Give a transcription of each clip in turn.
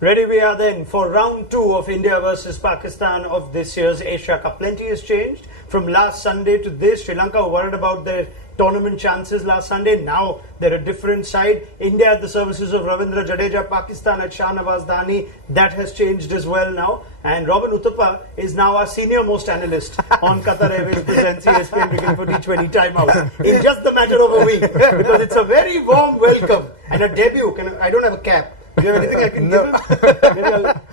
Ready we are then for round 2 of India versus Pakistan of this year's Asia Cup. Plenty has changed from last Sunday to this. Sri Lanka were worried about their tournament chances last Sunday. Now they're a different side. India at the services of Ravindra Jadeja, Pakistan at Shahnawaz Dani. That has changed as well now. And Robin Uthappa is now our senior most analyst on Qatar Airways presents ESPN Cricket for T20 timeout in just the matter of a week, because it's a very warm welcome and a debut. I don't have a cap. Do you have anything I can give him? Maybe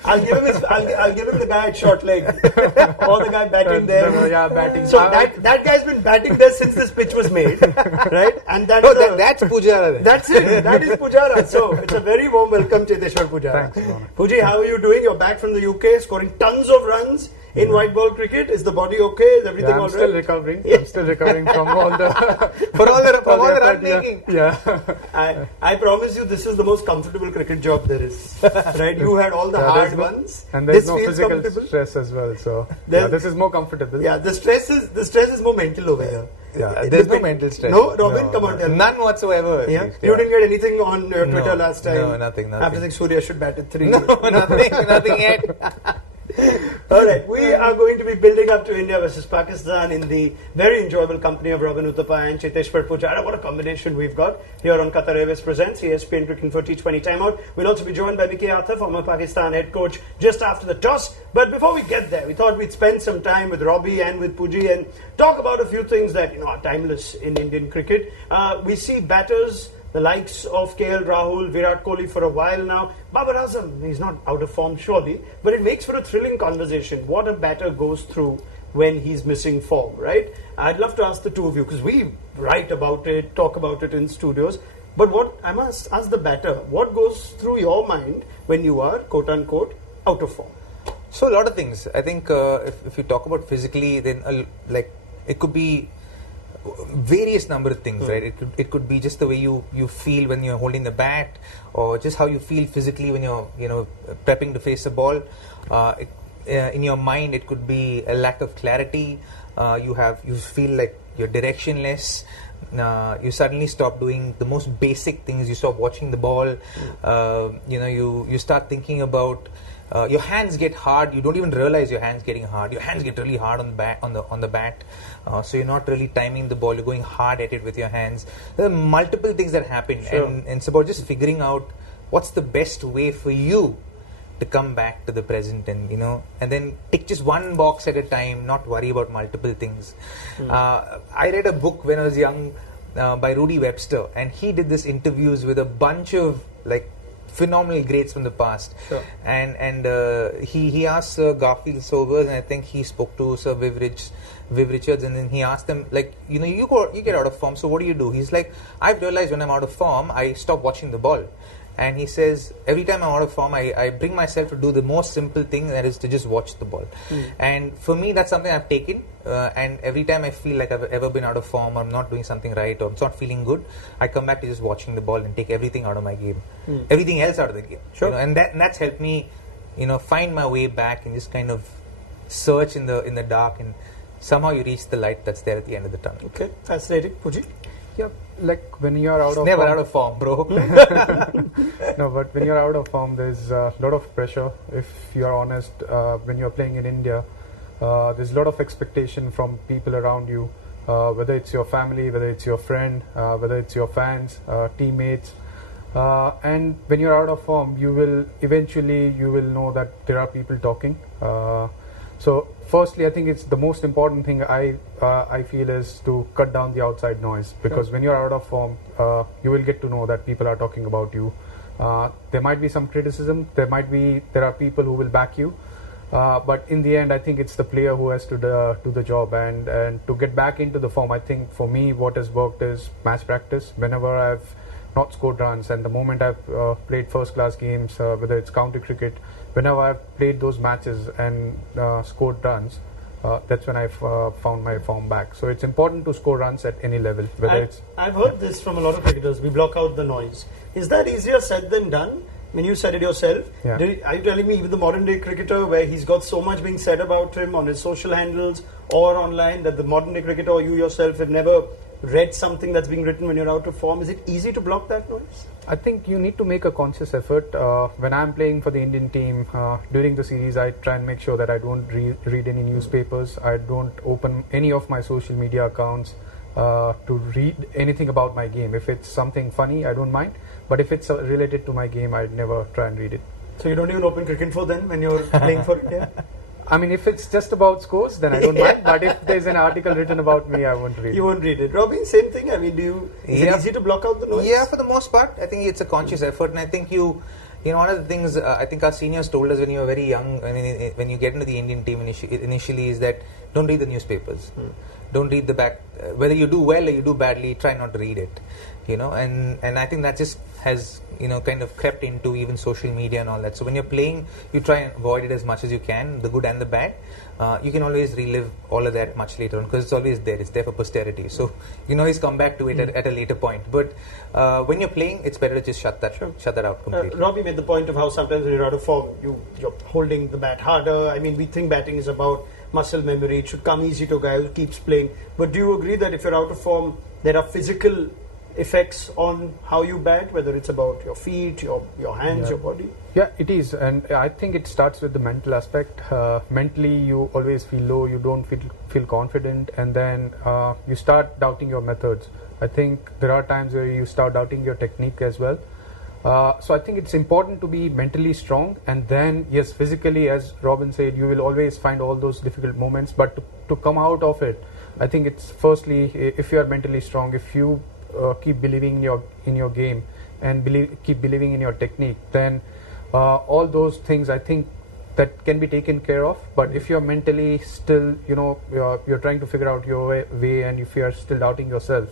I'll give him the guy at short leg, or the guy batting there. Batting. So that guy's been batting there since this pitch was made, right? And that's Pujara. Then. That's it. That is Pujara. So it's a very warm welcome, Cheteshwar Pujara. Thanks, Raunak. Puji, how are you doing? You're back from the UK, scoring tons of runs in white ball cricket. Is the body okay? Is everything all right? I'm still recovering. I'm still recovering from all the run making. Yeah. I promise you, this is the most comfortable cricket job there is. Right? You had all the hard ones. And there's no physical stress as well. So this is more comfortable. Yeah, the stress is more mental over here. Yeah, there's no mental stress. No, Robin, come on, tell me. None whatsoever. Yeah? You didn't get anything on Twitter last time? No, nothing. After saying Surya should bat at 3. No, nothing yet. Alright, we are going to be building up to India versus Pakistan in the very enjoyable company of Robin Uthappa and Cheteshwar Pujara. What a combination we've got here on Qatar Airways Presents ESPN Cricket for T20 Timeout. We'll also be joined by Vicky Arthur, former Pakistan head coach, just after the toss. But before we get there, we thought we'd spend some time with Robbie and with Puji and talk about a few things that are timeless in Indian cricket. We see batters the likes of KL Rahul, Virat Kohli for a while now. Babar Azam, he's not out of form surely, but it makes for a thrilling conversation. What a batter goes through when he's missing form, right? I'd love to ask the two of you, because we write about it, talk about it in studios. But I must ask the batter, what goes through your mind when you are, quote unquote, out of form? So a lot of things. I think if you talk about physically, then it could be various number of things, right? It could be just the way you feel when you're holding the bat, or just how you feel physically when you're prepping to face a ball. In your mind, it could be a lack of clarity. You feel like you're directionless. You suddenly stop doing the most basic things. You stop watching the ball. You start thinking about. Your hands get hard. You don't even realize your hands getting hard. Your hands get really hard on the bat. So you're not really timing the ball. You're going hard at it with your hands. There are multiple things that happen, and it's about just figuring out what's the best way for you to come back to the present, and then tick just one box at a time. Not worry about multiple things. I read a book when I was young by Rudy Webster, and he did this interviews with a bunch of phenomenal greats from the past, and he asked Sir Garfield Sobers, and I think he spoke to Sir Viv Richards, and then he asked them, you get out of form, so what do? He's like, I've realized when I'm out of form, I stop watching the ball. And he says, every time I'm out of form, I bring myself to do the most simple thing, that is to just watch the ball. And for me, that's something I've taken. And every time I feel like I've ever been out of form, or I'm not doing something right, or I'm not feeling good, I come back to just watching the ball and take everything out of my game. Everything else out of the game. And that's helped me, find my way back and just kind of search in the dark, and somehow you reach the light that's there at the end of the tunnel. Okay, fascinating. Puji? Yeah, like when you're out of never form. Out of form, bro. No, but when you're out of form, there's a lot of pressure. If you're honest, when you're playing in India, there's a lot of expectation from people around you, whether it's your family, whether it's your friend, whether it's your fans, teammates. And when you're out of form, you will know that there are people talking. So firstly, I think it's the most important thing I feel is to cut down the outside noise, because when you're out of form, you will get to know that people are talking about you. There might be some criticism. There are people who will back you, but in the end, I think it's the player who has to do the job, and to get back into the form. I think for me, what has worked is match practice. Whenever I've not scored runs, and the moment I've played first class games, whether it's county cricket, whenever I've played those matches and scored runs, that's when I've found my form back. So it's important to score runs at any level. I've heard this from a lot of cricketers. We block out the noise. Is that easier said than done? I mean, you said it yourself. Yeah. Are you telling me even the modern day cricketer, where he's got so much being said about him on his social handles or online, that the modern day cricketer or you yourself have never read something that's being written when you're out of form? Is it easy to block that noise? I think you need to make a conscious effort. When I'm playing for the Indian team during the series, I try and make sure that I don't read any newspapers. I don't open any of my social media accounts to read anything about my game. If it's something funny, I don't mind. But if it's related to my game, I'd never try and read it. So you don't even open Cricinfo then when you're playing for India? I mean, if it's just about scores, then I don't mind. But if there's an article written about me, I won't read it. You won't read it. Robbie, same thing? I mean, is it easy to block out the noise? Yeah, for the most part. I think it's a conscious effort. And I think one of the things I think our seniors told us when you were very young, when you get into the Indian team initially, is that don't read the newspapers. Don't read the back. Whether you do well or you do badly, try not to read it. And I think that just has kind of crept into even social media and all that. So when you're playing, you try and avoid it as much as you can, the good and the bad. You can always relive all of that much later on because it's always there. It's there for posterity. So you can always come back to it at a later point. But when you're playing, it's better to just shut that out completely. Robbie made the point of how sometimes when you're out of form, you're holding the bat harder. I mean, we think batting is about muscle memory. It should come easy to a guy who keeps playing. But do you agree that if you're out of form, there are physical effects on how you bat, whether it's about your feet, your hands, your body? Yeah, it is, and I think it starts with the mental aspect. Mentally, you always feel low, you don't feel confident, and then you start doubting your methods. I think there are times where you start doubting your technique as well. So I think it's important to be mentally strong, and then yes, physically, as Robin said, you will always find all those difficult moments, but to come out of it, I think it's firstly, if you are mentally strong, if you keep believing in your game and keep believing in your technique, then all those things I think that can be taken care of. But if you're mentally still, you're trying to figure out your way, and if you're still doubting yourself,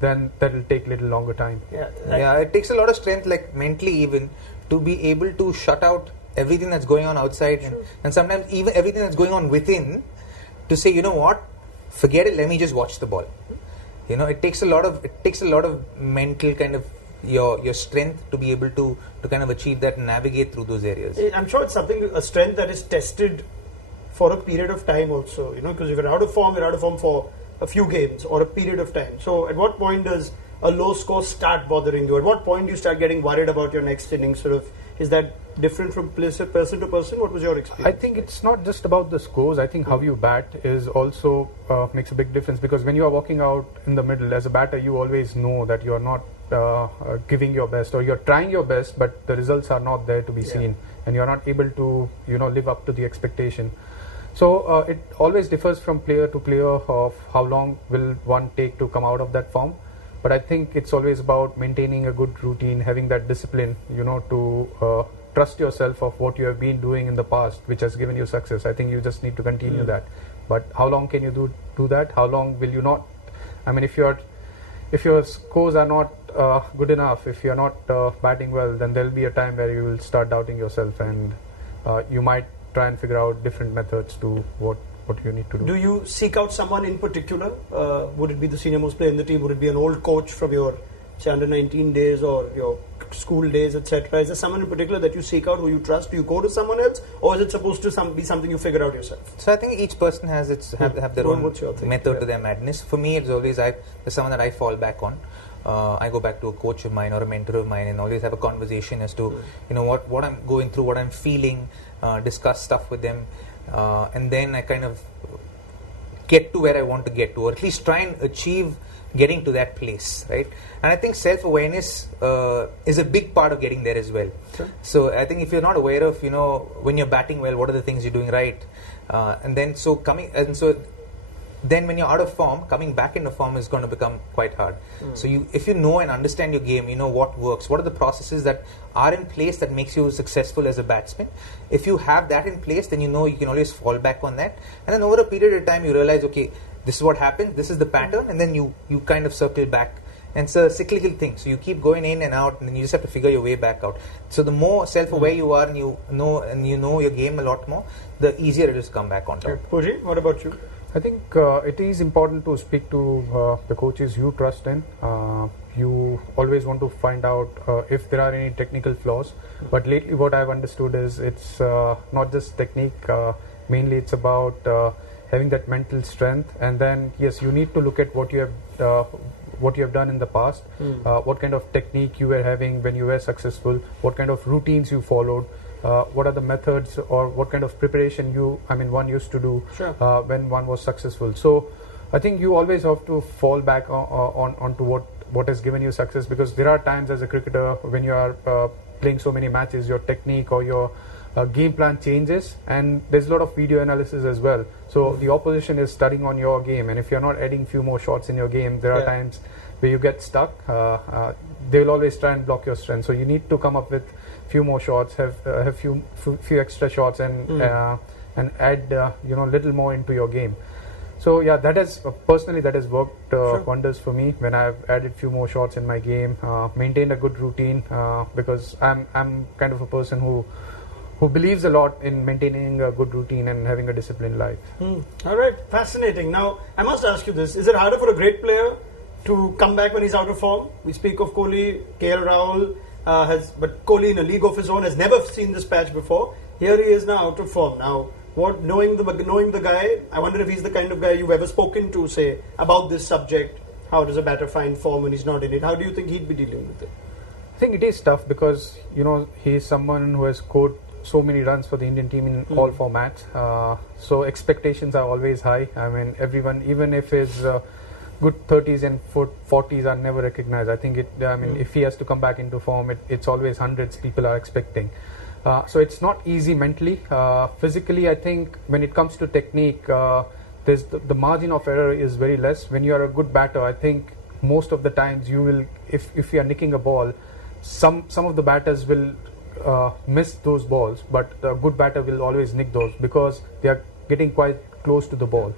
then that will take a little longer time. Yeah, it takes a lot of strength, like mentally even, to be able to shut out everything that's going on outside, and sometimes even everything that's going on within, to say, you know what, forget it, let me just watch the ball. It takes a lot of mental kind of your strength to be able to kind of achieve that and navigate through those areas. I'm sure it's a strength that is tested for a period of time also, because if you're out of form for a few games or a period of time. So at what point does a low score start bothering you? At what point do you start getting worried about your next inning? Is that different from person to person? What was your experience? I think it's not just about the scores. I think how you bat is also makes a big difference, because when you are walking out in the middle as a batter, you always know that you are not giving your best, or you're trying your best, but the results are not there to be seen, and you're not able to live up to the expectation. So it always differs from player to player of how long will one take to come out of that form. But I think it's always about maintaining a good routine, having that discipline, to trust yourself of what you have been doing in the past, which has given you success. I think you just need to continue that. But how long can you do that? How long will you not? I mean, if your scores are not good enough, if you're not batting well, then there'll be a time where you will start doubting yourself, and you might try and figure out different methods to what you need to do. Do you seek out someone in particular? Would it be the senior most player in the team? Would it be an old coach from your, say, under 19 days or your school days, etc.? Is there someone in particular that you seek out, who you trust? Do you go to someone else, or is it supposed to be something you figure out yourself? So I think each person has have their own method to their madness. For me, it's always there's someone that I fall back on. I go back to a coach of mine or a mentor of mine, and always have a conversation as to what I'm going through, what I'm feeling, discuss stuff with them, and then I kind of get to where I want to get to, or at least try and achieve getting to that place, right? And I think self-awareness is a big part of getting there as well. Sure. So I think if you're not aware of when you're batting well, what are the things you're doing right, and then then when you're out of form, coming back into form is going to become quite hard. So if you know and understand your game, you know what works, what are the processes that are in place that makes you successful as a batsman. If you have that in place, then you can always fall back on that, and then over a period of time you realize, okay, this is what happened, this is the pattern, and then you kind of circle back. And it's a cyclical thing, so you keep going in and out, and then you just have to figure your way back out. So the more self-aware you are, and you know your game a lot more, the easier it is to come back on top. Puji, what about you? I think it is important to speak to the coaches you trust in. You always want to find out if there are any technical flaws. But lately what I've understood is it's not just technique. Mainly it's about having that mental strength, and then yes, you need to look at what you have done in the past, what kind of technique you were having when you were successful, what kind of routines you followed, what are the methods or what kind of preparation one used to do when one was successful. So I think you always have to fall back onto what has given you success, because there are times as a cricketer when you are playing so many matches, your technique or your game plan changes, and there's a lot of video analysis as well. So the opposition is studying on your game, and if you're not adding few more shots in your game, there are times where you get stuck. They will always try and block your strength. So you need to come up with few more shots, have few extra shots, and add little more into your game. So yeah, that has personally worked wonders for me when I've added few more shots in my game, maintained a good routine, because I'm kind of a person who believes a lot in maintaining a good routine and having a disciplined life. All right, fascinating. Now, I must ask you this. Is it harder for a great player to come back when he's out of form? We speak of Kohli, KL Rahul, but Kohli in a league of his own has never seen this patch before. Here he is now out of form. Now, knowing the guy, I wonder if he's the kind of guy you've ever spoken to, say, about this subject. How does a batter find form when he's not in it? How do you think he'd be dealing with it? I think it is tough because, he's someone who has scored so many runs for the Indian team in all formats. So expectations are always high. I mean, everyone, even if his good 30s and 40s are never recognized. I think if he has to come back into form, it's always hundreds people are expecting. So it's not easy mentally. Physically, I think when it comes to technique, there's the margin of error is very less. When you are a good batter, I think most of the times you will, if you are nicking a ball, some of the batters will miss those balls, but a good batter will always nick those because they are getting quite close to the ball.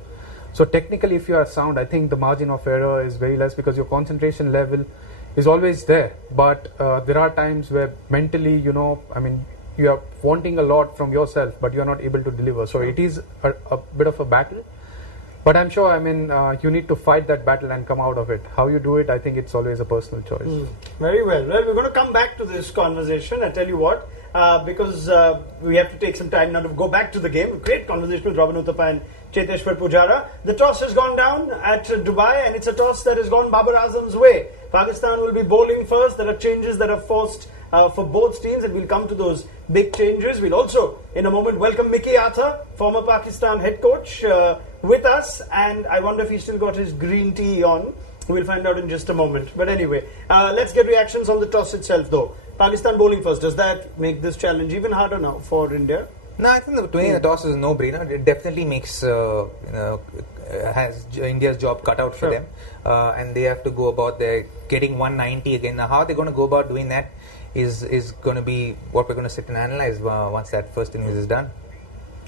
So technically, if you are sound, I think the margin of error is very less because your concentration level is always there. But there are times where mentally, you are wanting a lot from yourself, but you are not able to deliver. So it is a bit of a battle. But I'm sure, you need to fight that battle and come out of it. How you do it, I think it's always a personal choice. Very well. Well, we're going to come back to this conversation. I tell you what, because we have to take some time now to go back to the game. Great conversation with Robin Uthappa and Cheteshwar Pujara. The toss has gone down at Dubai, and it's a toss that has gone Babar Azam's way. Pakistan will be bowling first. There are changes that are forced for both teams, and we'll come to those big changes. We'll also, in a moment, welcome Mickey Arthur, former Pakistan head coach, with us, and I wonder if he's still got his green tea on. We'll find out in just a moment. But anyway, let's get reactions on the toss itself, though. Pakistan bowling first. Does that make this challenge even harder now for India? No, I think winning the toss is a no-brainer. It definitely makes has India's job cut out for them, and they have to go about their getting 190 again. Now, how they're going to go about doing that is going to be what we're going to sit and analyze once that first innings is done.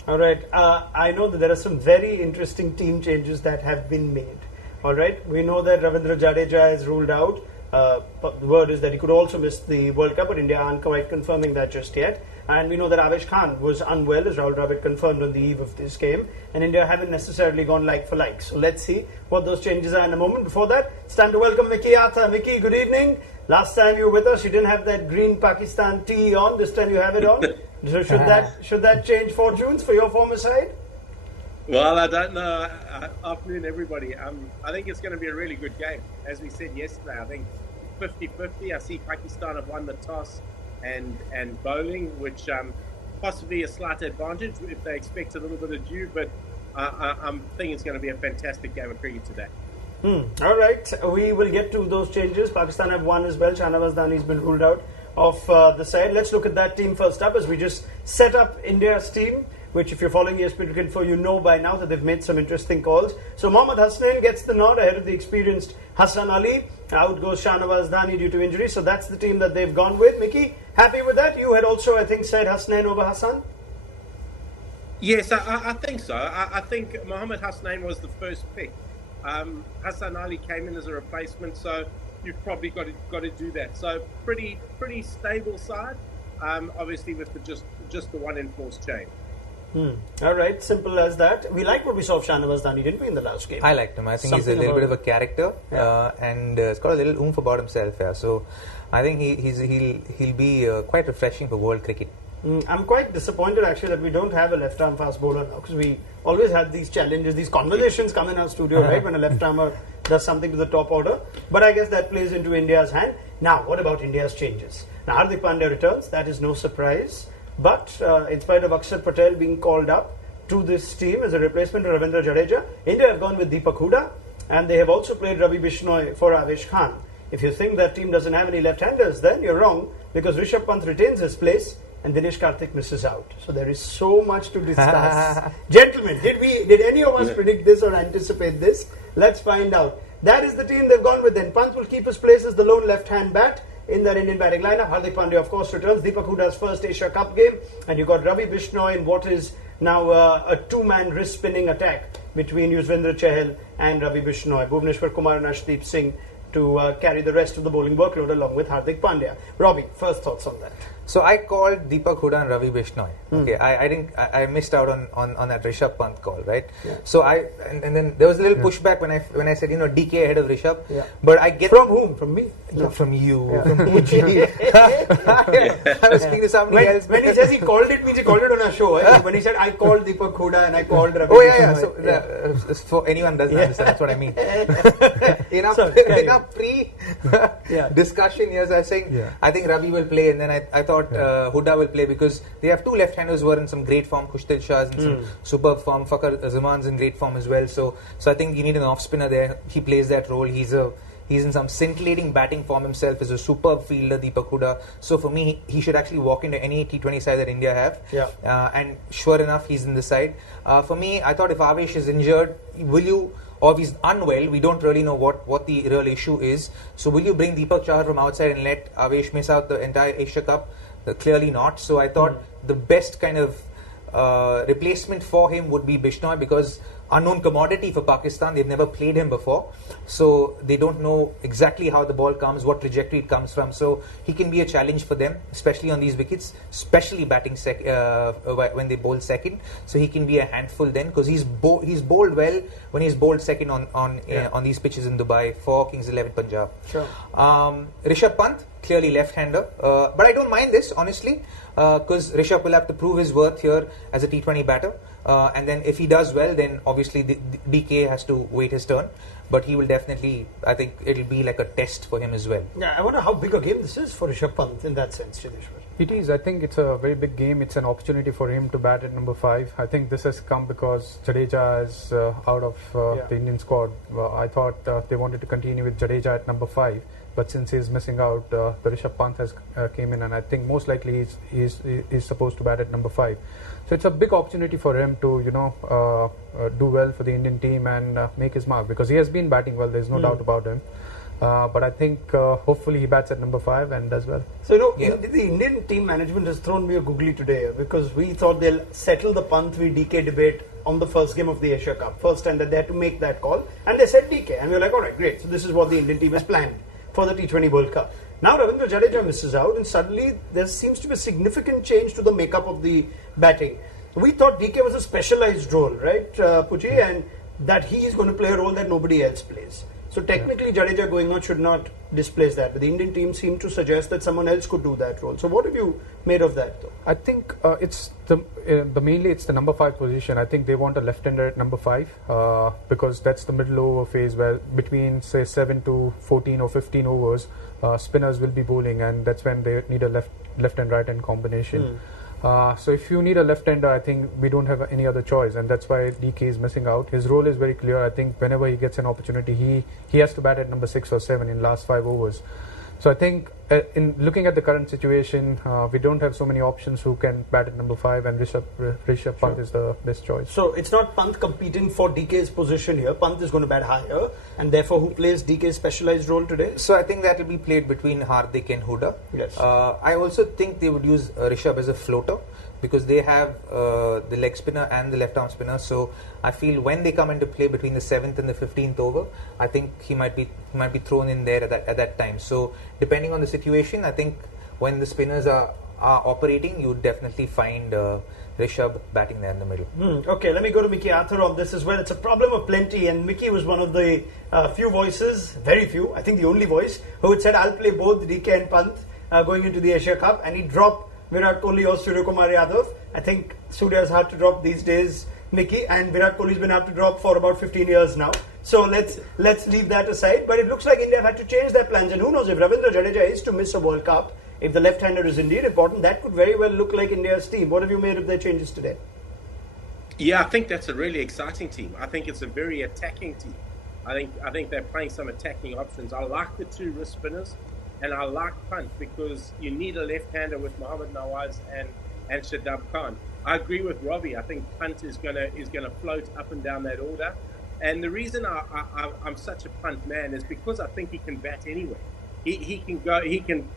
All right. I know that there are some very interesting team changes that have been made. All right. We know that Ravindra Jadeja is ruled out. The word is that he could also miss the World Cup, but India aren't quite confirming that just yet. And we know that Avesh Khan was unwell, as Rahul Dravid confirmed on the eve of this game. And India haven't necessarily gone like for like. So let's see what those changes are in a moment. Before that, it's time to welcome Mickey Arthur. Mickey, good evening. Last time you were with us, you didn't have that green Pakistan tee on. This time you have it on. So should that change fortunes for your former side? Well, I don't know. Afternoon, everybody. I think it's going to be a really good game. As we said yesterday, I think 50-50. I see Pakistan have won the toss and bowling, which possibly a slight advantage if they expect a little bit of dew. But I'm thinking it's going to be a fantastic game of cricket today. All right. We will get to those changes. Pakistan have won as well. Shahnawaz Dani has been ruled out of the side. Let's look at that team first up as we just set up India's team, which if you're following ESPN Cricket Info, you know by now that they've made some interesting calls. So Mohammad Hasnain gets the nod ahead of the experienced Hassan Ali. Out goes Shahnawaz Dani due to injury. So that's the team that they've gone with. Mickey, happy with that? You had also, I think, said Hasnain over Hassan? Yes, I think so. I think Mohammad Hasnain was the first pick. Hassan Ali came in as a replacement, so you've probably got to do that. So pretty stable side, obviously with just the one enforced change. All right, simple as that. We liked what we saw of Shahnawaz Dani, didn't we, in the last game? I liked him. I think he's a little bit of a character, and he's got a little oomph about himself. Yeah, so I think he'll be quite refreshing for world cricket. I'm quite disappointed actually that we don't have a left-arm fast bowler now, because we always had these challenges, these conversations come in our studio, right, when a left-armer does something to the top order. But I guess that plays into India's hand. Now, what about India's changes? Now, Hardik Pandya returns, that is no surprise. But in spite of Akshar Patel being called up to this team as a replacement to Ravindra Jadeja, India have gone with Deepak Hooda, and they have also played Ravi Bishnoi for Avesh Khan. If you think that team doesn't have any left-handers, then you're wrong, because Rishabh Pant retains his place and Dinesh Karthik misses out. So there is so much to discuss. Gentlemen, did any of us predict this or anticipate this? Let's find out. That is the team they've gone with then. Pant will keep his place as the lone left-hand bat in that Indian batting lineup. Hardik Pandya, of course, returns. Deepak Hooda's first Asia Cup game. And you got Ravi Bishnoi in what is now a two-man wrist-spinning attack between Yuzvendra Chahal and Ravi Bishnoi. Bhuvneshwar Kumar and Ashdeep Singh to carry the rest of the bowling workload along with Hardik Pandya. Robbie, first thoughts on that? So I called Deepak Hooda and Ravi Bishnoi. Okay, I missed out on that Rishabh Pant call, right? Yeah. So and then there was a little pushback when I said DK ahead of Rishabh. Yeah. But I get from whom? From me? No, from you. Yeah. From Puji. I was speaking to somebody else. When he says he called it, means he called it on our show. Eh? When he said I called Deepak Hooda and I called Ravi. Oh yeah. So for anyone doesn't understand, that's what I mean. in our pre-discussion, yes, I was saying I think Ravi will play, and then I thought Hooda will play because they have two left-handers who are in some great form. Kushtil Shah's in some superb form. Fakhar Zaman's in great form as well. So I think you need an off-spinner there. He plays that role. He's in some scintillating batting form himself. He's a superb fielder, Deepak Hooda. So for me, he should actually walk into any T20 side that India have. Yeah. And sure enough, he's in the side. For me, I thought if Avesh is injured, or if he's unwell, we don't really know what the real issue is. So will you bring Deepak Chahar from outside and let Avesh miss out the entire Asia Cup? Clearly not. So I thought the best kind of replacement for him would be Bishnoi, because unknown commodity for Pakistan. They've never played him before. So they don't know exactly how the ball comes, what trajectory it comes from. So he can be a challenge for them, especially on these wickets, especially batting when they bowl second. So he can be a handful then, because he's bowled well when he's bowled second on these pitches in Dubai for Kings 11 Punjab. Sure. Rishabh Pant, clearly left-hander. But I don't mind this, honestly, because Rishabh will have to prove his worth here as a T20 batter. And then if he does well, then obviously DK has to wait his turn. But he will definitely, I think it'll be like a test for him as well. Yeah, I wonder how big a game this is for Rishabh Pant in that sense, Cheteshwar. It is. I think it's a very big game. It's an opportunity for him to bat at number 5. I think this has come because Jadeja is out of the Indian squad. I thought they wanted to continue with Jadeja at number 5. But since he's missing out, the Rishabh Pant has came in, and I think most likely he's supposed to bat at number 5. So it's a big opportunity for him to do well for the Indian team and make his mark, because he has been batting well. There's no doubt about him. But I think hopefully he bats at number 5 and does well. So the Indian team management has thrown me a googly today, because we thought they'll settle the Pant v DK debate on the first game of the Asia Cup first, and that they had to make that call, and they said DK, and we were like, all right, great. So this is what the Indian team has planned for the T20 World Cup. Now Ravindra Jadeja misses out, and suddenly there seems to be a significant change to the makeup of the batting. We thought DK was a specialized role, right, Puji, and that he is going to play a role that nobody else plays. So technically Jadeja going out should not displace that, but the Indian team seemed to suggest that someone else could do that role. So what have you made of that, though? I think it's mainly it's the number 5 position. I think they want a left-hander at number 5 because that's the middle over phase where between say 7 to 14 or 15 overs, spinners will be bowling, and that's when they need a left and right hand combination. So if you need a left-hander, I think we don't have any other choice, and that's why DK is missing out. His role is very clear. I think whenever he gets an opportunity, he has to bat at number 6 or 7 in last 5 overs. So I think in looking at the current situation, we don't have so many options who can bat at number 5, and Rishabh Pant is the best choice. So it's not Pant competing for DK's position here. Pant is going to bat higher, and therefore who plays DK's specialized role today? So I think that will be played between Hardik and Hooda. Yes. I also think they would use Rishabh as a floater, because they have the leg spinner and the left arm spinner. So I feel when they come into play between the 7th and the 15th over, I think he might be thrown in there at that time. So depending on the situation, I think when the spinners are operating, you would definitely find Rishabh batting there in the middle. Okay, let me go to Mickey Arthur on this as well. It's a problem of plenty, and Mickey was one of the few voices, very few, I think the only voice, who had said I'll play both DK and Pant going into the Asia Cup, and he dropped Virat Kohli or Surya Kumar Yadav. I think Surya is hard to drop these days, Mickey, and Virat Kohli's been hard to drop for about 15 years now. So let's leave that aside. But it looks like India have had to change their plans, and who knows, if Ravindra Jadeja is to miss a World Cup, if the left-hander is indeed important, that could very well look like India's team. What have you made of their changes today? Yeah, I think that's a really exciting team. I think it's a very attacking team. I think they're playing some attacking options. I like the two wrist spinners, and I like punt because you need a left-hander with Mohammad Nawaz and Shadab Khan. I agree with Robbie. I think punt is gonna float up and down that order. And the reason I'm such a punt man is because I think he can bat anywhere. He can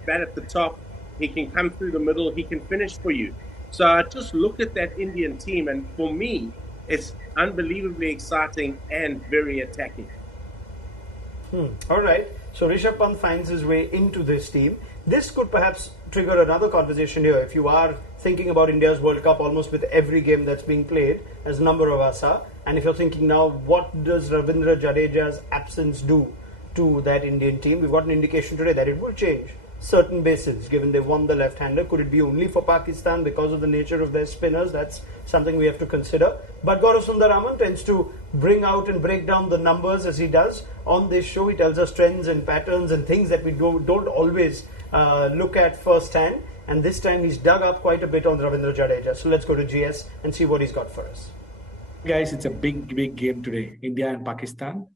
bat at the top, he can come through the middle, he can finish for you. So I just look at that Indian team, and for me, it's unbelievably exciting and very attacking. All right. So Rishabh Pant finds his way into this team. This could perhaps trigger another conversation here. If you are thinking about India's World Cup almost with every game that's being played, as a number of us are, and if you're thinking now, what does Ravindra Jadeja's absence do to that Indian team? We've got an indication today that it will change certain bases, given they won the left-hander. Could it be only for Pakistan because of the nature of their spinners? That's something we have to consider. But Gaurav Sundaraman tends to bring out and break down the numbers as he does on this show. He tells us trends and patterns and things that we don't always look at firsthand. And this time he's dug up quite a bit on Ravindra Jadeja. So let's go to GS and see what he's got for us. Guys, it's a big game today, India and Pakistan.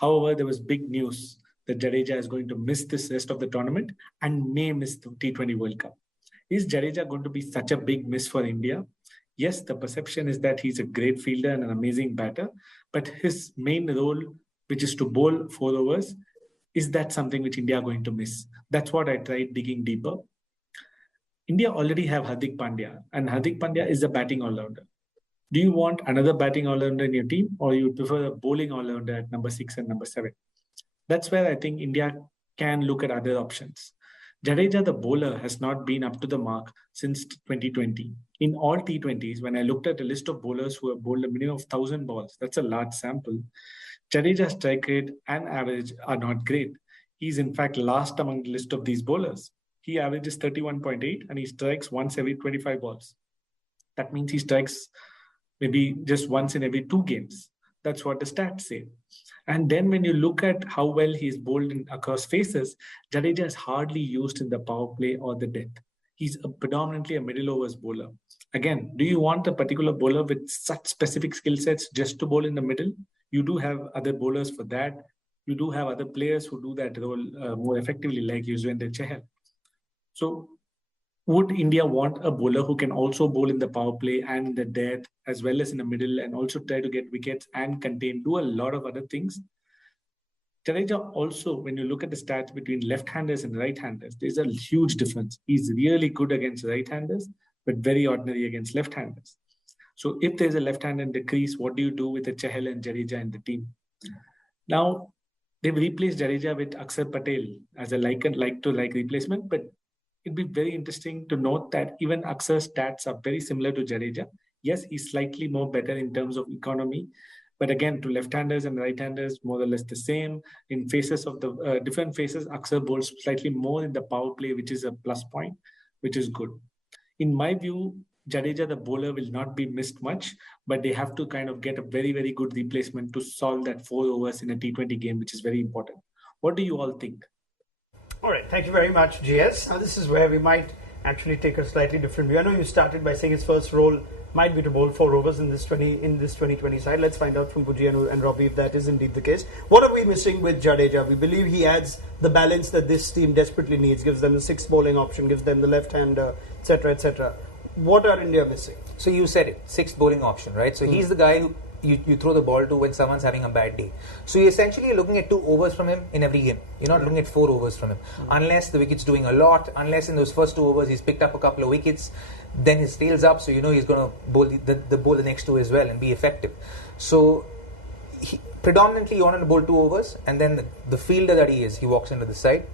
However, there was big news that Jadeja is going to miss this rest of the tournament and may miss the T20 World Cup. Is Jadeja going to be such a big miss for India? Yes, the perception is that he's a great fielder and an amazing batter, but his main role, which is to bowl 4 overs, is that something which India are going to miss? That's what I tried digging deeper. India already have Hardik Pandya, and Hardik Pandya is a batting all-rounder. Do you want another batting all-rounder in your team, or you prefer a bowling all-rounder at number 6 and number 7? That's where I think India can look at other options. Jadeja, the bowler, has not been up to the mark since 2020. In all T20s, when I looked at a list of bowlers who have bowled a minimum of 1,000 balls, that's a large sample, Jadeja's strike rate and average are not great. He's in fact last among the list of these bowlers. He averages 31.8 and he strikes once every 25 balls. That means he strikes maybe just once in every 2 games. That's what the stats say. And then when you look at how well he's bowled across faces, Jadeja is hardly used in the power play or the death. He's predominantly a middle overs bowler. Again, do you want a particular bowler with such specific skill sets just to bowl in the middle? You do have other bowlers for that. You do have other players who do that role more effectively, like Yuzvendra Chahal. So would India want a bowler who can also bowl in the power play and in the death, as well as in the middle, and also try to get wickets and contain, do a lot of other things? Jadeja also, when you look at the stats between left-handers and right-handers, there's a huge difference. He's really good against right-handers, but very ordinary against left-handers. So if there's a left-hander in the crease, what do you do with the Chahal and Jadeja in the team? Now, they've replaced Jadeja with Akshar Patel as a like-to-like replacement, but it'd be very interesting to note that even Akshar's stats are very similar to Jadeja. Yes, he's slightly more better in terms of economy, but again, to left-handers and right-handers, more or less the same. In faces of the different faces, Akshar bowls slightly more in the power play, which is a plus point, which is good. In my view, Jadeja, the bowler, will not be missed much, but they have to kind of get a very, very good replacement to solve that 4 overs in a T20 game, which is very important. What do you all think? All right, thank you very much, GS. Now this is where we might actually take a slightly different view. I know you started by saying his first role might be to bowl 4 overs in this 2020 side. Let's find out from Puji and Robbie if that is indeed the case. What are we missing with Jadeja? We believe he adds the balance that this team desperately needs, gives them the 6th bowling option, gives them the left-hander, etc., etc. What are India missing? So you said it, 6th bowling option, right? So he's the guy who you throw the ball to when someone's having a bad day. So you're essentially looking at 2 overs from him in every game. You're not looking at 4 overs from him. Unless the wicket's doing a lot, unless in those first 2 overs he's picked up a couple of wickets, then his tail's up, so you know he's going to bowl the next 2 as well and be effective. So predominantly you want him to bowl 2 overs, and then the fielder that he is, he walks into the side.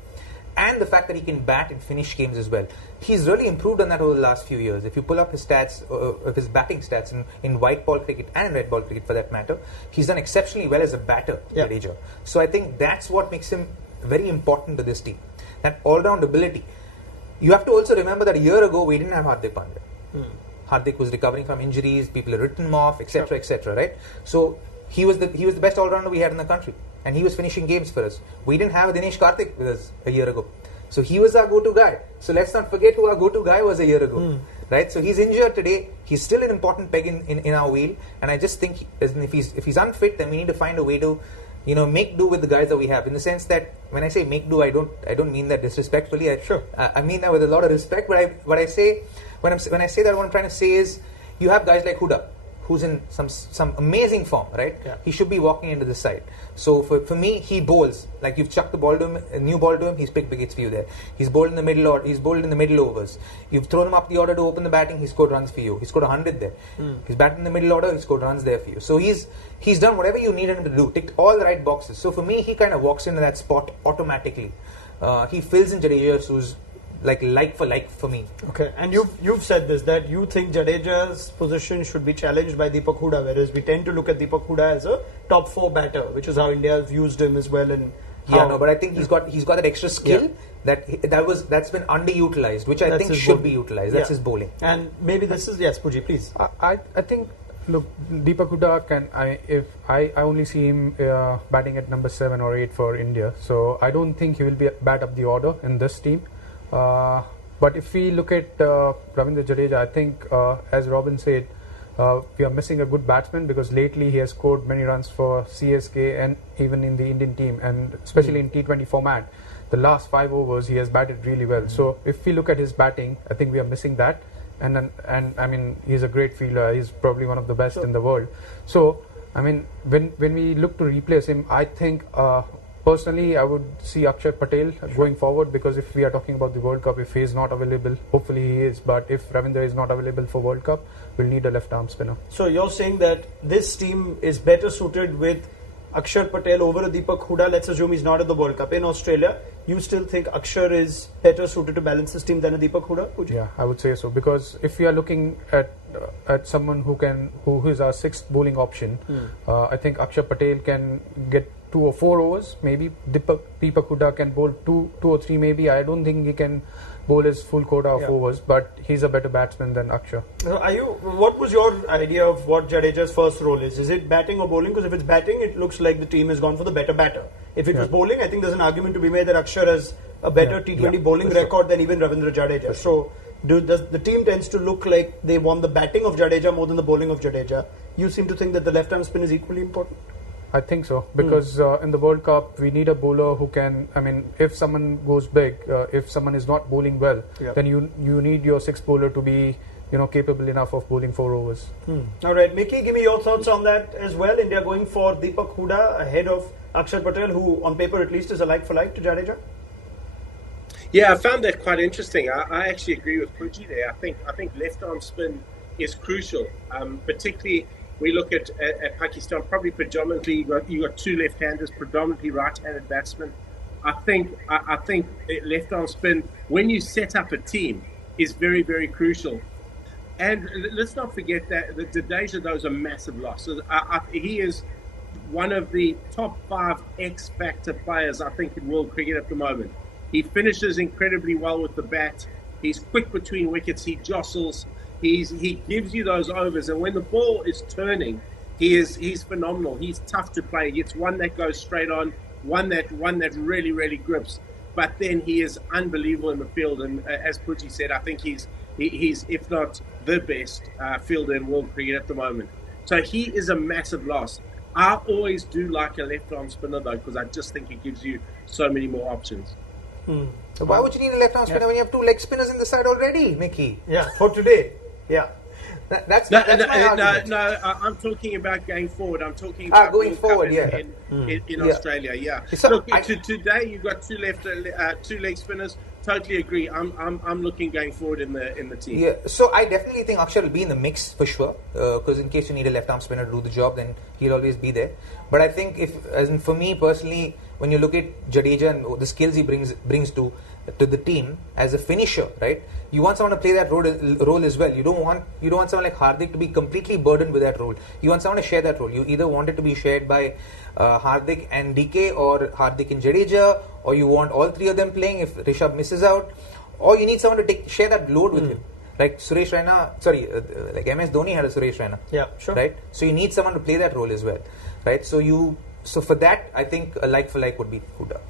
And the fact that he can bat and finish games as well. He's really improved on that over the last few years. If you pull up his stats, his batting stats in white ball cricket and in red ball cricket for that matter, he's done exceptionally well as a batter, Jadeja. So I think that's what makes him very important to this team. That all-round ability. you have to also remember that a year ago we didn't have Hardik Pandya. Hardik was recovering from injuries, people had written him off, etc., etc., right? So he was the best all-rounder we had in the country, and he was finishing games for us. We didn't have Dinesh Karthik with us a year ago. So he was our go-to guy. So let's not forget who our go-to guy was a year ago. Right? So he's injured today. He's still an important peg in our wheel. And I just think if he's unfit, then we need to find a way to, make do with the guys that we have. In the sense that when I say make do, I don't mean that disrespectfully. I mean that with a lot of respect. But when I say that, what I'm trying to say is, you have guys like Huda, who's in some amazing form, right? Yeah. He should be walking into the side. So for me, he bowls. Like, you've chucked the ball to him, a new ball to him, he's picked wickets for you there. He's bowled in the middle, or he's bowled in the middle overs. You've thrown him up the order to open the batting, he scored runs for you. He scored 100 there. He's batted in the middle order, he scored runs there for you. So he's done whatever you needed him to do, ticked all the right boxes. So for me, he kind of walks into that spot automatically. He fills in Jadeja, who's like for like for me. Okay, and you've said this, that you think Jadeja's position should be challenged by Deepak Huda, whereas we tend to look at Deepak Huda as a top 4 batter, which is how India has used him as well. And but I think he's got that extra skill that's been underutilized, which I think should be utilized. That's his bowling. And maybe this is Puji, please. I think, look, Deepak Huda I only see him batting at number 7 or 8 for India, so I don't think he will be bat up the order in this team. But if we look at Ravindra Jadeja, I think, as Robin said, we are missing a good batsman, because lately he has scored many runs for CSK and even in the Indian team, and especially in T20 format. The last 5 overs he has batted really well. So if we look at his batting, I think we are missing that. And I mean, he's a great fielder. He's probably one of the best in the world. So I mean, when we look to replace him, I think personally I would see Akshay Patel going forward, because if we are talking about the World Cup, if he is not available, hopefully he is, but if Ravindra is not available for World Cup, we'll need a left arm spinner. So you're saying that this team is better suited with Akshar Patel over Deepak Huda. Let's assume he's not at the World Cup in Australia. You still think Akshar is better suited to balance this team than a Deepak Huda? Yeah, I would say so, because if we are looking at someone who is our 6th bowling option, I think Akshar Patel can get 2 or 4 overs. Maybe Deepak Huda can bowl 2 or 3 maybe. I don't think he can bowl his full quota of overs, but he's a better batsman than Akshar. What was your idea of what Jadeja's first role is? Is it batting or bowling? Because if it's batting, it looks like the team has gone for the better batter. If it was bowling, I think there's an argument to be made that Akshar has a better T20 bowling record than even Ravindra Jadeja. So does the team tends to look like they want the batting of Jadeja more than the bowling of Jadeja? You seem to think that the left-arm spin is equally important? I think so, because in the World Cup we need a bowler who can, I mean, if someone goes big, if someone is not bowling well, then you need your 6th bowler to be, capable enough of bowling 4 overs. All right, Mickey, give me your thoughts on that as well. India going for Deepak Huda ahead of Akshar Patel, who on paper at least is a like for like to Jadeja. Yeah, I found that quite interesting. I actually agree with Puji there. I think left arm spin is crucial, particularly. We look at Pakistan, probably predominantly you got 2 left-handers, predominantly right-handed batsmen. I think left arm spin, when you set up a team, is very, very crucial. And let's not forget that Jadeja, though, is a massive loss. So he is one of the top 5 X-factor players, I think, in world cricket at the moment. He finishes incredibly well with the bat. He's quick between wickets. He jostles. He gives you those overs, and when the ball is turning, he's phenomenal. He's tough to play. He gets one that goes straight on, one that really, really grips. But then he is unbelievable in the field, and as Puji said, I think he's if not the best fielder in world cricket at the moment. So he is a massive loss. I always do like a left-arm spinner though, because I just think it gives you so many more options. So why would you need a left-arm spinner when you have 2 leg spinners in the side already, Mickey? Yeah, for today. Yeah. That's my argument. No, I'm talking about going forward. I'm talking about going forward, in Australia. Yeah. So look, today you've got 2 leg spinners. Totally agree. I'm looking going forward in the team. Yeah. So I definitely think Akshar will be in the mix for sure. Because in case you need a left arm spinner to do the job, then he'll always be there. But I think for me personally, when you look at Jadeja and the skills he brings to the team as a finisher, right? You want someone to play that role as well. You don't want someone like Hardik to be completely burdened with that role. You want someone to share that role. You either want it to be shared by Hardik and DK, or Hardik and Jadeja, or you want all 3 of them playing if Rishabh misses out, or you need someone to share that load with him. Like Suresh Raina, like MS Dhoni had a Suresh Raina. Yeah, sure. Right? So you need someone to play that role as well. Right? So for that, I think a like for like would be Huda.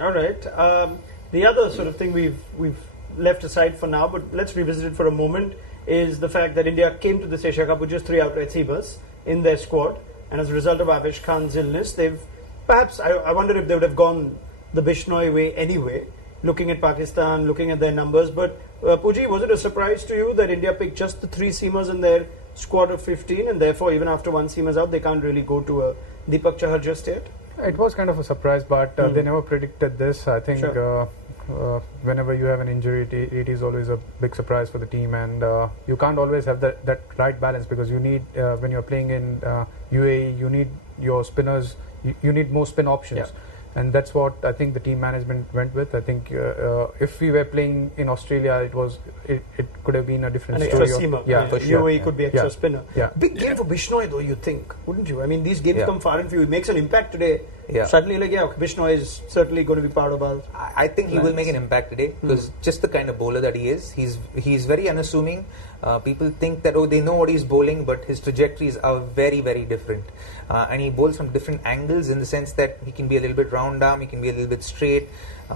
All right. The other sort of thing we've left aside for now, but let's revisit it for a moment, is the fact that India came to this Asia Cup with just 3 outright seamers in their squad, and as a result of Avesh Khan's illness, they've perhaps, I wonder if they would have gone the Bishnoi way anyway, looking at Pakistan, looking at their numbers. But Puji, was it a surprise to you that India picked just the 3 seamers in their squad of 15, and therefore even after one seamer's out, they can't really go to a Deepak Chahar just yet? It was kind of a surprise, but they never predicted this. I think whenever you have an injury, it is always a big surprise for the team, and you can't always have that right balance, because you need, when you're playing in UAE, you need your spinners, you need more spin options. Yeah. And that's what I think the team management went with. I think if we were playing in Australia, it could have been a different An story. extra seamer. Yeah, for sure. UAE could be extra spinner. Yeah. Big game for Bishnoi though, you think, wouldn't you? I mean, these games come far and few. He makes an impact today. Yeah. Suddenly, like, Bishnoi is certainly going to be part of our... I think he will make an impact today, because just the kind of bowler that he is, he's very unassuming. People think that, they know what he's bowling, but his trajectories are very, very different. And he bowls from different angles, in the sense that he can be a little bit round arm, he can be a little bit straight.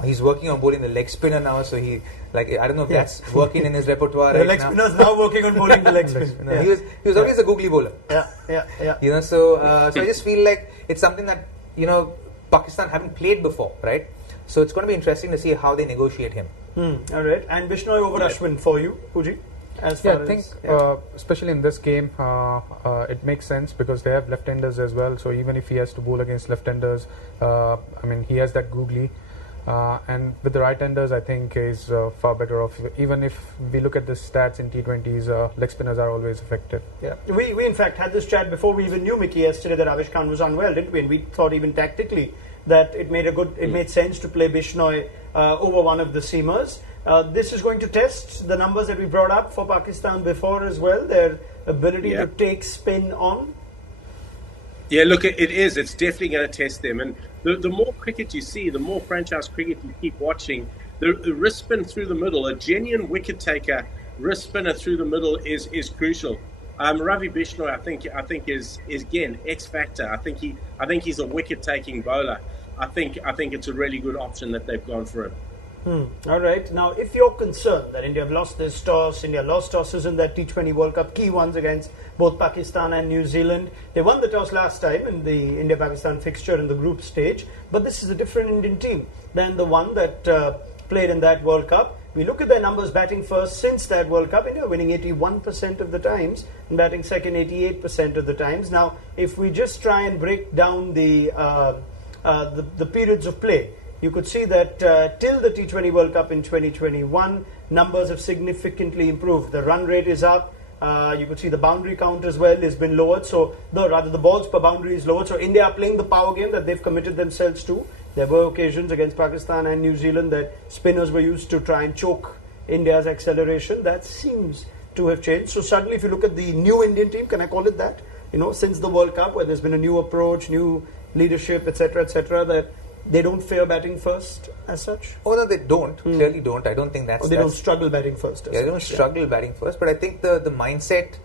He's working on bowling the leg spinner now, so I don't know if that's working in his repertoire the leg spinner's now working on bowling the leg spinner. He was always a googly bowler. Yeah. So I just feel like it's something that, Pakistan haven't played before, right? So it's going to be interesting to see how they negotiate him. All right. And Bishnoi over Ashwin for you, Puji? I think especially in this game, it makes sense, because they have left-handers as well. So even if he has to bowl against left-handers, he has that googly. And with the right-handers, I think is far better off. Even if we look at the stats in T20s, leg spinners are always effective. Yeah, we in fact had this chat before we even knew Mickey yesterday that Avesh Khan was unwell, didn't we? And we thought even tactically that it made sense to play Bishnoi over one of the seamers. This is going to test the numbers that we brought up for Pakistan before as well, their ability to take spin on. Yeah, look, it is. It's definitely going to test them. And the more cricket you see, the more franchise cricket you keep watching, the wrist spin through the middle, a genuine wicket taker, wrist spinner through the middle is crucial. Ravi Bishnoi, I think is again X factor. I think he's a wicket taking bowler. I think it's a really good option that they've gone for him. All right. Now, if you're concerned that India have lost this toss, India lost tosses in that T20 World Cup, key ones against both Pakistan and New Zealand. They won the toss last time in the India-Pakistan fixture in the group stage, but this is a different Indian team than the one that played in that World Cup. We look at their numbers batting first since that World Cup. India winning 81% of the times and batting second 88% of the times. Now, if we just try and break down the periods of play, you could see that till the T20 World Cup in 2021, numbers have significantly improved. The run rate is up. You could see the boundary count as well has been lowered. So, the balls per boundary is lowered. So, India are playing the power game that they've committed themselves to. There were occasions against Pakistan and New Zealand that spinners were used to try and choke India's acceleration. That seems to have changed. So, suddenly, if you look at the new Indian team, can I call it that? Since the World Cup, where there's been a new approach, new leadership, etc., that they don't fear batting first as such? Oh, no, they don't. Clearly don't. I don't think that's... They don't struggle batting first. They don't struggle batting first, but I think the mindset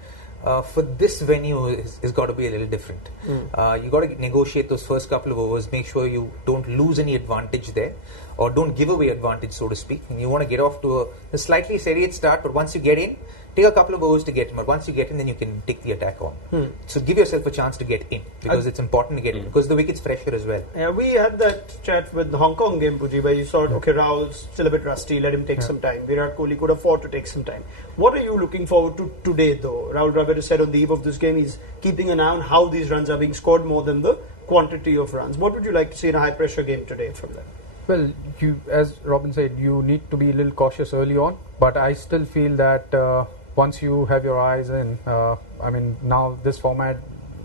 for this venue is got to be a little different. You got to negotiate those first couple of overs, make sure you don't lose any advantage there, or don't give away advantage, so to speak. And you want to get off to a slightly steady start, but once you get in, take a couple of overs to get in, but once you get in, then you can take the attack on. So give yourself a chance to get in, because it's important to get in, because the wicket's fresher as well. Yeah, we had that chat with the Hong Kong game, Puji, where you thought, okay, Rahul's still a bit rusty, let him take some time. Virat Kohli could afford to take some time. What are you looking forward to today, though? Rahul Dravid has said on the eve of this game, he's keeping an eye on how these runs are being scored more than the quantity of runs. What would you like to see in a high-pressure game today from them? Well, as Robin said, you need to be a little cautious early on, but I still feel that once you have your eyes in, now this format,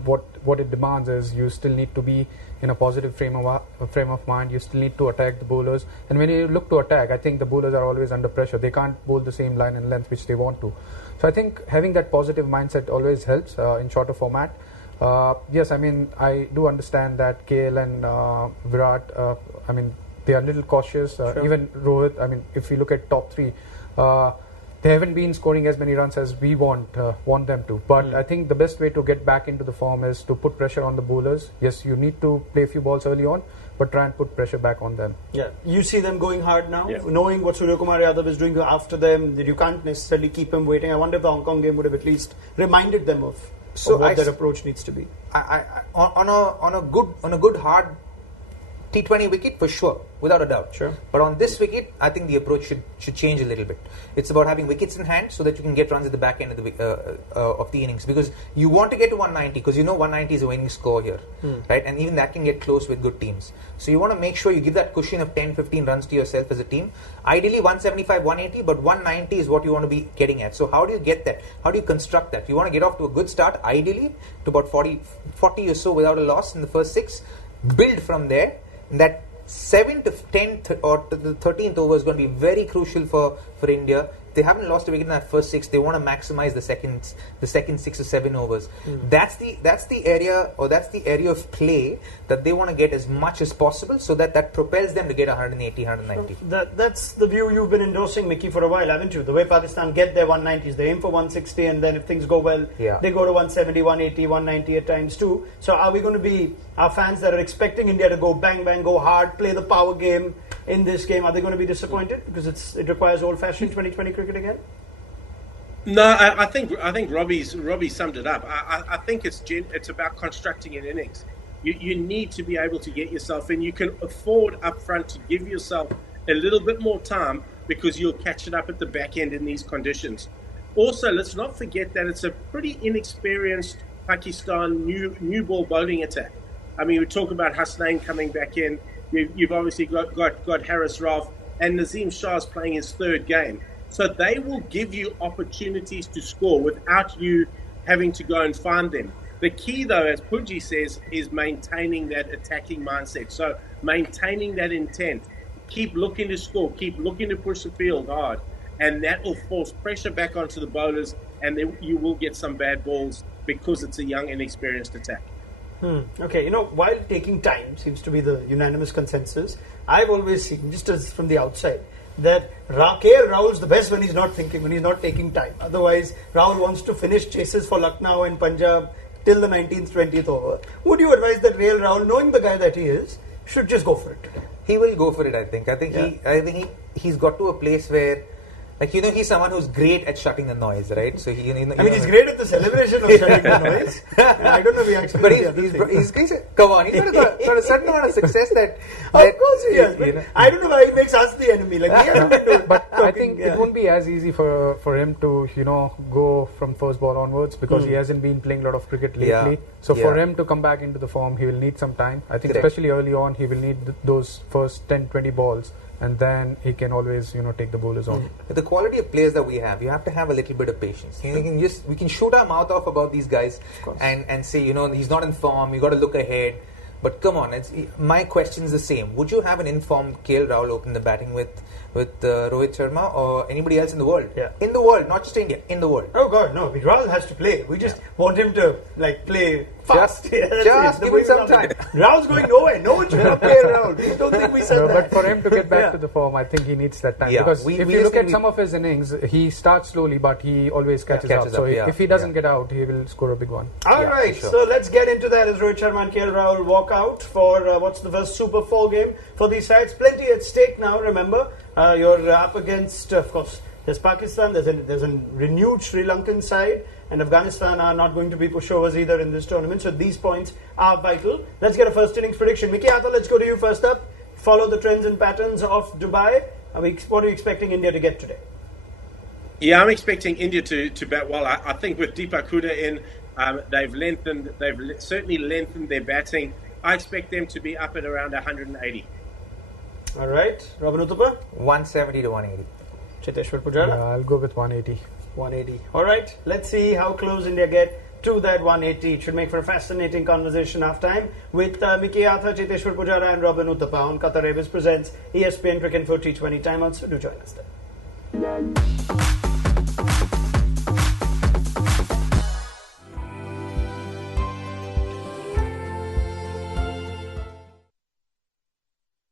what it demands is you still need to be in a positive frame of mind. You still need to attack the bowlers, and when you look to attack, I think the bowlers are always under pressure. They can't bowl the same line and length which they want to. So I think having that positive mindset always helps in shorter format. Yes, I do understand that KL and Virat, they are a little cautious. Sure. Even Rohit, if we look at top three, They haven't been scoring as many runs as we want them to. But I think the best way to get back into the form is to put pressure on the bowlers. Yes, you need to play a few balls early on, but try and put pressure back on them. Yeah, you see them going hard now, knowing what Suryakumar Yadav is doing after them. That you can't necessarily keep him waiting. I wonder if the Hong Kong game would have at least reminded them of what their approach needs to be. On a good hard T20 wicket for sure, without a doubt. Sure. But on this wicket, I think the approach should change a little bit. It's about having wickets in hand so that you can get runs at the back end of the innings, because you want to get to 190 because you know 190 is a winning score here, right? And even that can get close with good teams. So you want to make sure you give that cushion of 10-15 runs to yourself as a team. Ideally 175, 180, but 190 is what you want to be getting at. So how do you get that? How do you construct that? You want to get off to a good start, ideally to about 40 or so without a loss in the first 6. Build from there. That 7th to 10th or to the 13th over is going to be very crucial for India. They haven't lost a wicket in that first 6. They want to maximize the second 6 or 7 overs. That's the area of play that they want to get as much as possible, so that propels them to get 180, 190. That's the view you've been endorsing, Mickey, for a while, haven't you? The way Pakistan get their 190s, they aim for 160, and then if things go well, they go to 170, 180, 190 at times too. So are we going to be our fans that are expecting India to go bang bang, go hard, play the power game in this game? Are they going to be disappointed because it requires old-fashioned 2020 cricket again? No, I think Robbie summed it up. I think it's about constructing an innings. You need to be able to get yourself in. You can afford up front to give yourself a little bit more time, because you'll catch it up at the back end in these conditions. Also, let's not forget that it's a pretty inexperienced Pakistan new ball bowling attack. I mean, we talk about Hasnain coming back in. You've obviously got Harris Rauf, and Nazim Shah's playing his 3rd game. So they will give you opportunities to score without you having to go and find them. The key, though, as Puji says, is maintaining that attacking mindset. So maintaining that intent. Keep looking to score. Keep looking to push the field hard. And that will force pressure back onto the bowlers, and then you will get some bad balls because it's a young, inexperienced attack. Okay, while taking time seems to be the unanimous consensus, I've always seen, just as from the outside, that KL Rahul's the best when he's not thinking, when he's not taking time. Otherwise, Rahul wants to finish chases for Lucknow and Punjab till the 19th, 20th over. Would you advise that KL Rahul, knowing the guy that he is, should just go for it today? He will go for it, I think. He's got to a place where, he's someone who's great at shutting the noise, right? So he's great at the celebration of shutting the noise. I don't know if he actually. But he's come on, he's got a certain amount of success that. Of course he has. But I don't know why he makes us the enemy. But I think it won't be as easy for him to go from first ball onwards, because he hasn't been playing a lot of cricket lately. So for him to come back into the form, he will need some time. I think especially early on, he will need those first 10-20 balls. And then he can always, take the bowlers on. The quality of players that we have, you have to have a little bit of patience. We can shoot our mouth off about these guys and say, he's not in form. You got to look ahead. But come on, my question is the same. Would you have an informed KL Rahul open the batting with Rohit Sharma or anybody else in the world? Yeah. In the world, not just India, in the world. Oh God, no. Rahul has to play. We just want him to play fast. Just give him some time. Rahul's going nowhere. No one should not play Rahul. We don't think we said that. But for him to get back to the form, I think he needs that time. Yeah. Because if you look at some of his innings, he starts slowly, but he always catches up. So if he doesn't get out, he will score a big one. All right. Sure. So let's get into that as Rohit Sharma and KL Rahul walk out for what's the first Super 4 game for these sides. Plenty at stake now, remember. You're up against, of course, there's Pakistan, there's a renewed Sri Lankan side, and Afghanistan are not going to be pushovers either in this tournament, so these points are vital. Let's get a first innings prediction. Mickey Atha, let's go to you first up. Follow the trends and patterns of Dubai. What are you expecting India to get today? Yeah, I'm expecting India to bat well. I think with Deepak Hooda in, they've certainly lengthened their batting. I expect them to be up at around 180. All right. Robin Uthappa? 170 to 180. Cheteshwar Pujara? I'll go with 180. 180. All right. Let's see how close India get to that 180. It should make for a fascinating conversation half time with Mickey Atha, Cheteshwar Pujara and Robin Uthappa on Qatar Airways presents ESPN Cricket for T20 timeouts. So do join us there.